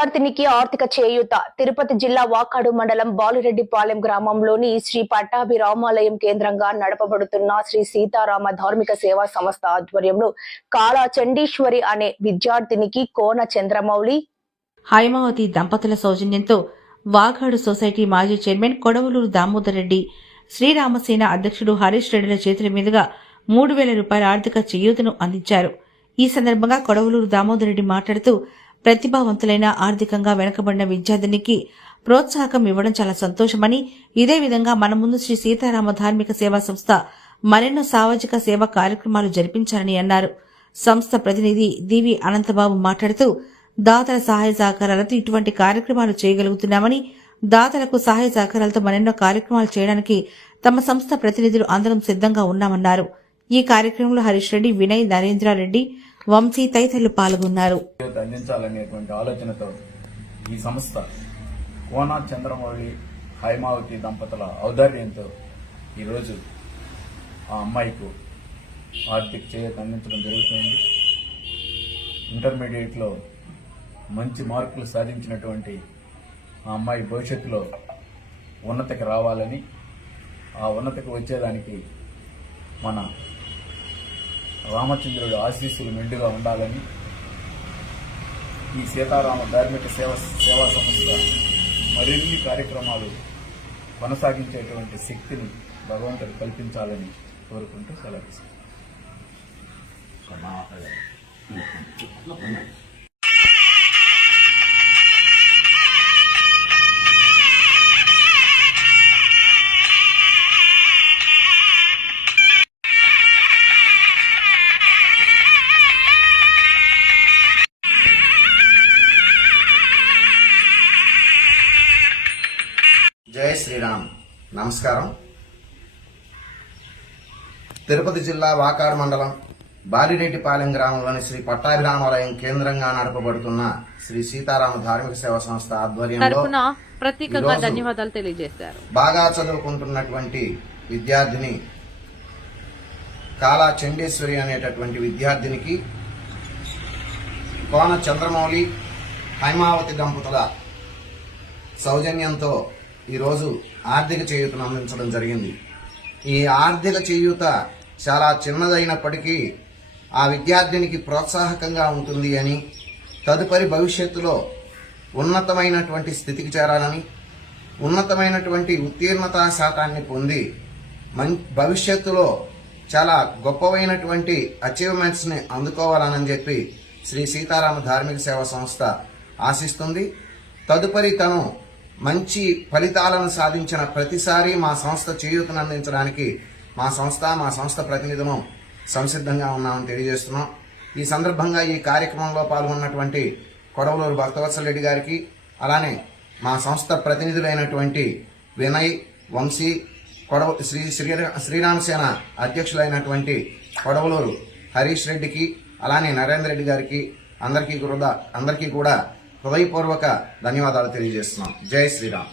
విద్యార్థినికి ఆర్థిక చేయూత తిరుపతి జిల్లా వాకాడు మండలం బాలిరెడ్డిపాలెం గ్రామంలోని శ్రీ పట్టాభి రామాలయం కేంద్రంగా నడపబడుతున్న శ్రీ సీతారామ ధార్మిక సేవా సంస్థ ఆధ్వర్యంలో కాళా చండీశ్వరి అనే విద్యార్థినికి కోన చంద్రమౌళి హైమావతి దంపతుల సౌజన్యంతో వాకాడు సొసైటీ మాజీ చైర్మన్ కొడవలూరు దామోదర్ రెడ్డి, శ్రీరామసేన అధ్యక్షుడు హరీష్ రెడ్డిల చేతుల మీదుగా 3,000 రూపాయల ఆర్థిక చేయూతను అందించారు. ఈ సందర్భంగా కొడవలూరు దామోదర్ రెడ్డి మాట్లాడుతూ, ప్రతిభావంతులైన ఆర్థికంగా వెనుకబడిన విద్యార్థినికి ప్రోత్సాహకం ఇవ్వడం చాలా సంతోషమని, ఇదే విధంగా మన ముందు శ్రీ సీతారామ ధార్మిక సేవా సంస్థ మరెన్నో సామాజిక సేవా కార్యక్రమాలు జరిపించాలని అన్నారు. సంస్థ ప్రతినిధి దివి అనంతబాబు మాట్లాడుతూ, దాతల సహాయ సహకారాలతో ఇటువంటి కార్యక్రమాలు చేయగలుగుతున్నామని, దాతలకు సహాయ సహకారాలతో మరెన్నో కార్యక్రమాలు చేయడానికి తమ సంస్థ ప్రతినిధులు అందరం సిద్ధంగా ఉన్నామన్నారు. ఈ కార్యక్రమంలో హరీష్ రెడ్డి, వినయ్, నరేంద్రారెడ్డి, వంశీ తదితరులు పాల్గొన్నారు. అందించాలనేటువంటి ఆలోచనతో ఈ సంస్థ కోన చంద్రమౌళి హైమావతి దంపతుల ఔదార్యంతో ఈరోజు ఆ అమ్మాయికు ఆర్థిక చేయూత అందించడం జరుగుతుంది. ఇంటర్మీడియట్లో మంచి మార్కులు సాధించినటువంటి ఆ అమ్మాయి భవిష్యత్తులో ఉన్నతికి రావాలని, ఆ ఉన్నతికి వచ్చేదానికి మన రామచంద్రుడి ఆశీస్సులు మెండుగా ఉండాలని ఈ సీతారామ ధార్మిక సేవా సంస్థ మరిన్ని కార్యక్రమాలు కొనసాగించేటువంటి శక్తిని భగవంతుడు కల్పించాలని కోరుకుంటూ సెలవు. జై శ్రీరామ్. నమస్కారం. తిరుపతి జిల్లా వాకాడు మండలం బాలిరెడ్డిపాలెం గ్రామంలోని శ్రీ పట్టాభి రామాలయం కేంద్రంగా నడపబడుతున్న శ్రీ సీతారామ ధార్మిక సేవా సంస్థ ఆధ్వర్యంలో ప్రత్యేకంగా ధన్యవాదాలు తెలియజేశారు. బాగా చదువుకుంటున్నటువంటి విద్యార్థిని కాళా చండీశ్వరి అనేటటువంటి విద్యార్థినికి కోన చంద్రమౌళి హైమావతి దంపతుల సౌజన్యంతో ఈరోజు ఆర్థిక చేయూతను అందించడం జరిగింది. ఈ ఆర్థిక చేయూత చాలా చిన్నదైనప్పటికీ ఆ విద్యార్థినికి ప్రోత్సాహకంగా ఉంటుంది అని, తదుపరి భవిష్యత్తులో ఉన్నతమైనటువంటి స్థితికి చేరాలని, ఉన్నతమైనటువంటి ఉత్తీర్ణతా శాతాన్ని పొంది భవిష్యత్తులో చాలా గొప్పవైనటువంటి అచీవ్మెంట్స్ని అందుకోవాలని చెప్పి శ్రీ సీతారామ ధార్మిక సేవా సంస్థ ఆశిస్తుంది. తదుపరి తను మంచి ఫలితాలను సాధించిన ప్రతిసారి మా సంస్థ చేయూతను అందించడానికి మా సంస్థ ప్రతినిధులను సంసిద్ధంగా ఉన్నామని తెలియజేస్తున్నాం. ఈ సందర్భంగా ఈ కార్యక్రమంలో పాల్గొన్నటువంటి కొడవలూరు భక్తవత్సల రెడ్డి గారికి, అలానే మా సంస్థ ప్రతినిధులైనటువంటి వినయ్, వంశీ, శ్రీరామసేన అధ్యక్షులైనటువంటి కొడవలూరు హరీష్ రెడ్డికి, అలానే నరేంద్ర రెడ్డి గారికి అందరికీ కూడా హృదయపూర్వక ధన్యవాదాలు తెలియజేస్తున్నాం. జై శ్రీరామ్.